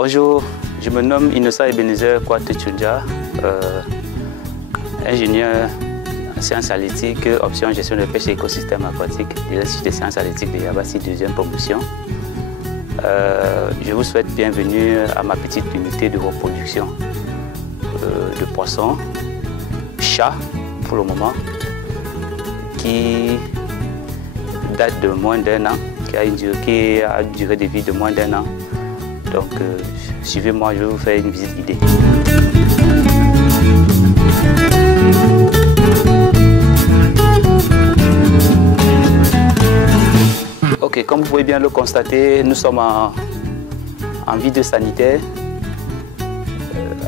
Bonjour, je me nomme Innocent Ebenezer Kouate Tchoundja, ingénieur en sciences halieutiques, option gestion de pêche et écosystème aquatique de l'Institut des sciences halieutiques de Yabassi, deuxième promotion. Je vous souhaite bienvenue à ma petite unité de reproduction de poissons, chats pour le moment, qui date de moins d'1 an, qui a une durée de vie de moins d'1 an. Donc suivez-moi, je vais vous faire une visite guidée. Ok, comme vous pouvez bien le constater, nous sommes en vide sanitaire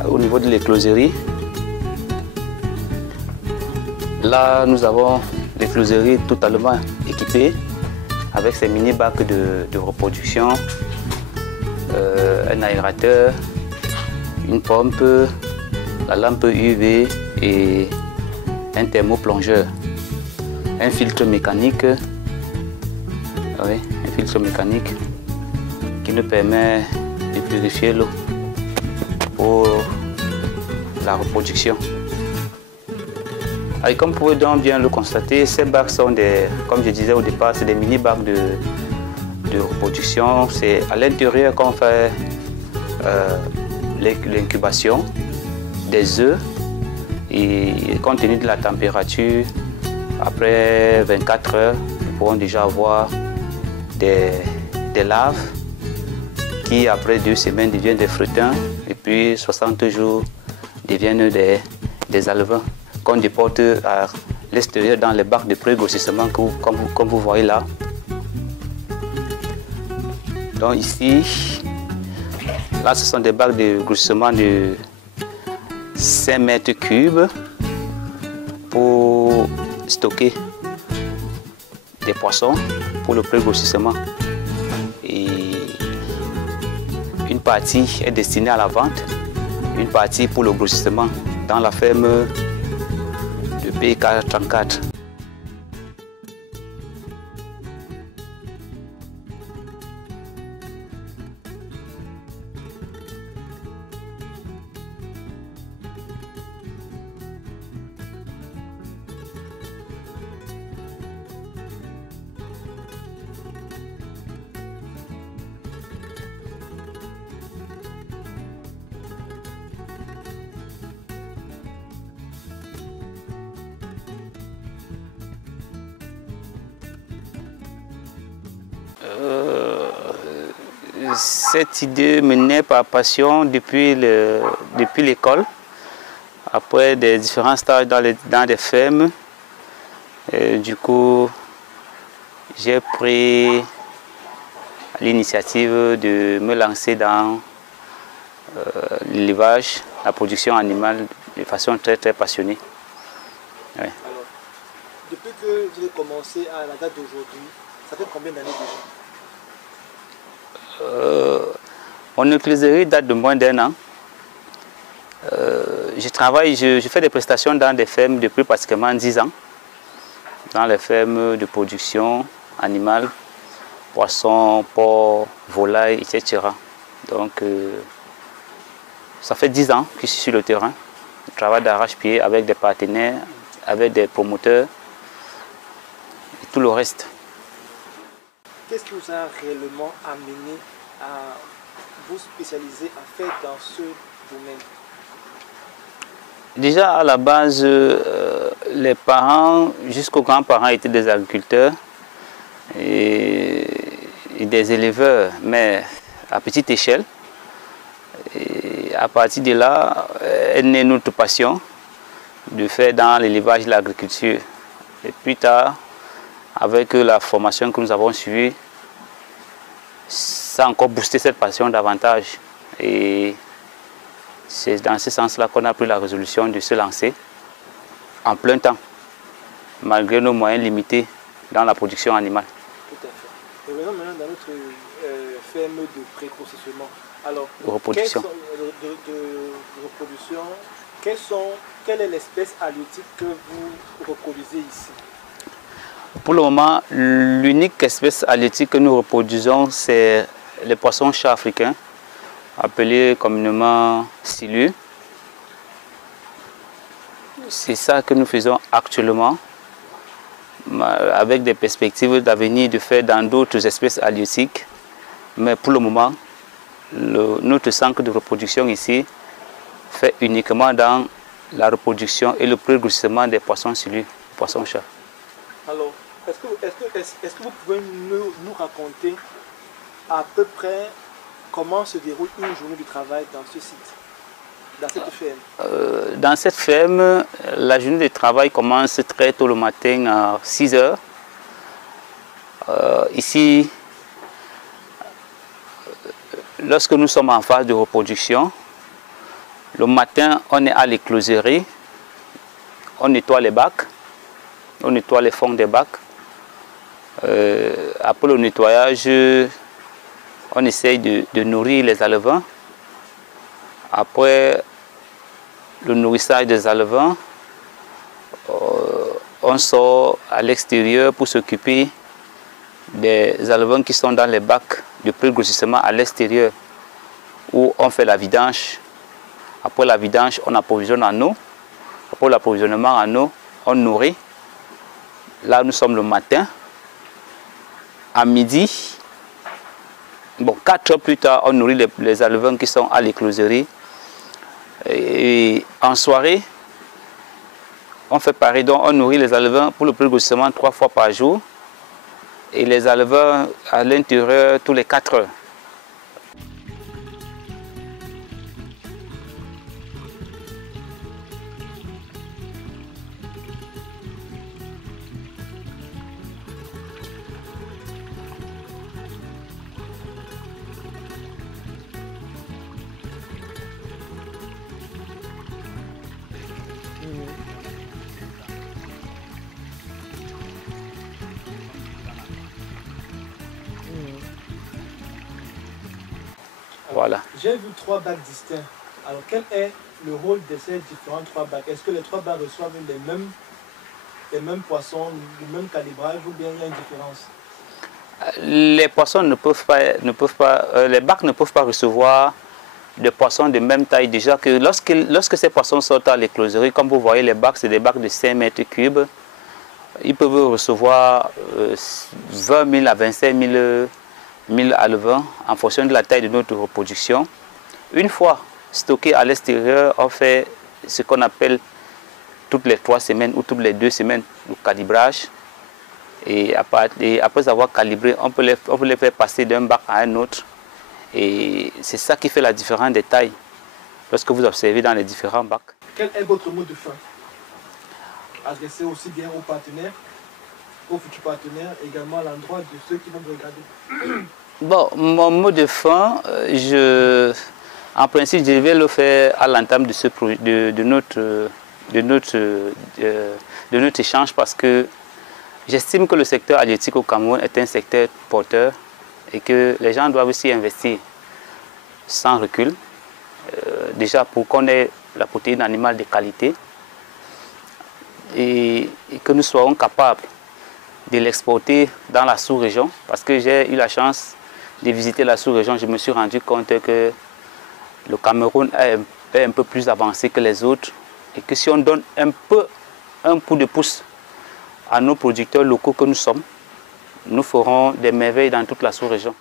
au niveau de l'écloserie. Là, nous avons l'écloserie totalement équipée avec ses mini-bacs de reproduction, un aérateur, une pompe, la lampe UV et un thermoplongeur, un filtre mécanique. Oui, un filtre mécanique qui nous permet de purifier l'eau pour la reproduction. Et comme vous pouvez donc bien le constater, ces bacs sont des, comme je disais au départ, c'est des mini-bacs de reproduction. C'est à l'intérieur qu'on fait l'incubation des œufs et compte tenu de la température, après 24 heures, nous pourrons déjà avoir des larves qui après 2 semaines deviennent des frettins et puis 60 jours deviennent des alevins qu'on déporte à l'extérieur dans les bacs de pré-grossissement comme vous voyez là. Donc ici, là ce sont des bacs de grossissement de 5 mètres cubes pour stocker des poissons pour le pré-grossissement. Et une partie est destinée à la vente, une partie pour le grossissement dans la ferme de P434. Cette idée me naît par passion depuis l'école, après des différents stages dans des fermes. Et du coup, j'ai pris l'initiative de me lancer dans l'élevage, la production animale de façon très passionnée. Ouais. Alors, depuis que vous avez commencé à la date d'aujourd'hui, ça fait combien d'années déjà? Mon écloserie date de moins d'1 an. Je fais des prestations dans des fermes depuis pratiquement 10 ans. Dans les fermes de production animale, poissons, porcs, volailles, etc. Donc, ça fait 10 ans que je suis sur le terrain. Je travaille d'arrache-pied avec des partenaires, avec des promoteurs et tout le reste. Qu'est-ce qui vous a réellement amené à vous spécialiser à faire dans ce domaine? Déjà à la base, les parents jusqu'aux grands-parents étaient des agriculteurs et des éleveurs, mais à petite échelle. Et à partir de là, est née notre passion de faire dans l'élevage et l'agriculture. Et plus tard, avec la formation que nous avons suivie, ça a encore boosté cette passion davantage. Et c'est dans ce sens-là qu'on a pris la résolution de se lancer en plein temps, malgré nos moyens limités dans la production animale. Tout à fait. Et maintenant dans notre ferme de pré-processement, alors, reproduction. Quelle est l'espèce halieutique que vous reproduisez ici? Pour le moment, l'unique espèce halieutique que nous reproduisons, c'est les poissons chats africains, appelé communément SILU. C'est ça que nous faisons actuellement, avec des perspectives d'avenir de faire dans d'autres espèces halieutiques. Mais pour le moment, notre centre de reproduction ici fait uniquement dans la reproduction et le pré-grossissement des poissons SILU, poissons-chats. Alors, est-ce que vous pouvez nous raconter à peu près comment se déroule une journée de travail dans ce site, dans cette ferme? Dans cette ferme, la journée de travail commence très tôt le matin à 6 heures. Ici, lorsque nous sommes en phase de reproduction, le matin, on est à l'écloserie, on nettoie les bacs, on nettoie les fonds des bacs. Après le nettoyage, on essaye de nourrir les alevins. Après le nourrissage des alevins, on sort à l'extérieur pour s'occuper des alevins qui sont dans les bacs de pré-grossissement à l'extérieur, où on fait la vidange. Après la vidange, on approvisionne en eau. Après l'approvisionnement en eau, on nourrit. Là, nous sommes le matin. À midi, bon, 4 heures plus tard, on nourrit les alevins qui sont à l'écloserie. Et en soirée, on fait pareil. Donc, on nourrit les alevins pour le pré-grossissement 3 fois par jour. Et les alevins à l'intérieur tous les 4 heures. Voilà. J'ai vu 3 bacs distincts. Alors quel est le rôle de ces différents 3 bacs? Est-ce que les 3 bacs reçoivent les mêmes poissons, le même calibrage ou bien il y a une différence? Les poissons les bacs ne peuvent pas recevoir des poissons de même taille. Déjà que lorsque ces poissons sortent à l'écloserie, comme vous voyez, les bacs, c'est des bacs de 5 mètres cubes. Ils peuvent recevoir 20 000 à 25 000 alevins en fonction de la taille de notre reproduction. Une fois stocké à l'extérieur, on fait ce qu'on appelle toutes les 3 semaines ou toutes les 2 semaines le calibrage. Et après avoir calibré, on peut les faire passer d'un bac à un autre. Et c'est ça qui fait la différence des tailles lorsque vous observez dans les différents bacs. Quel est votre mot de fin? Adressé aussi bien aux partenaires, aux futurs partenaires, également à l'endroit de ceux qui vont vous regarder. Bon, mon mot de fin, en principe, je vais le faire à l'entame de notre échange parce que j'estime que le secteur halieutique au Cameroun est un secteur porteur et que les gens doivent aussi investir sans recul. Déjà pour qu'on ait la protéine animale de qualité et que nous soyons capables de l'exporter dans la sous-région. Parce que j'ai eu la chance de visiter la sous-région, je me suis rendu compte que le Cameroun est un peu plus avancé que les autres et que si on donne un coup de pouce à nos producteurs locaux que nous sommes, nous ferons des merveilles dans toute la sous-région.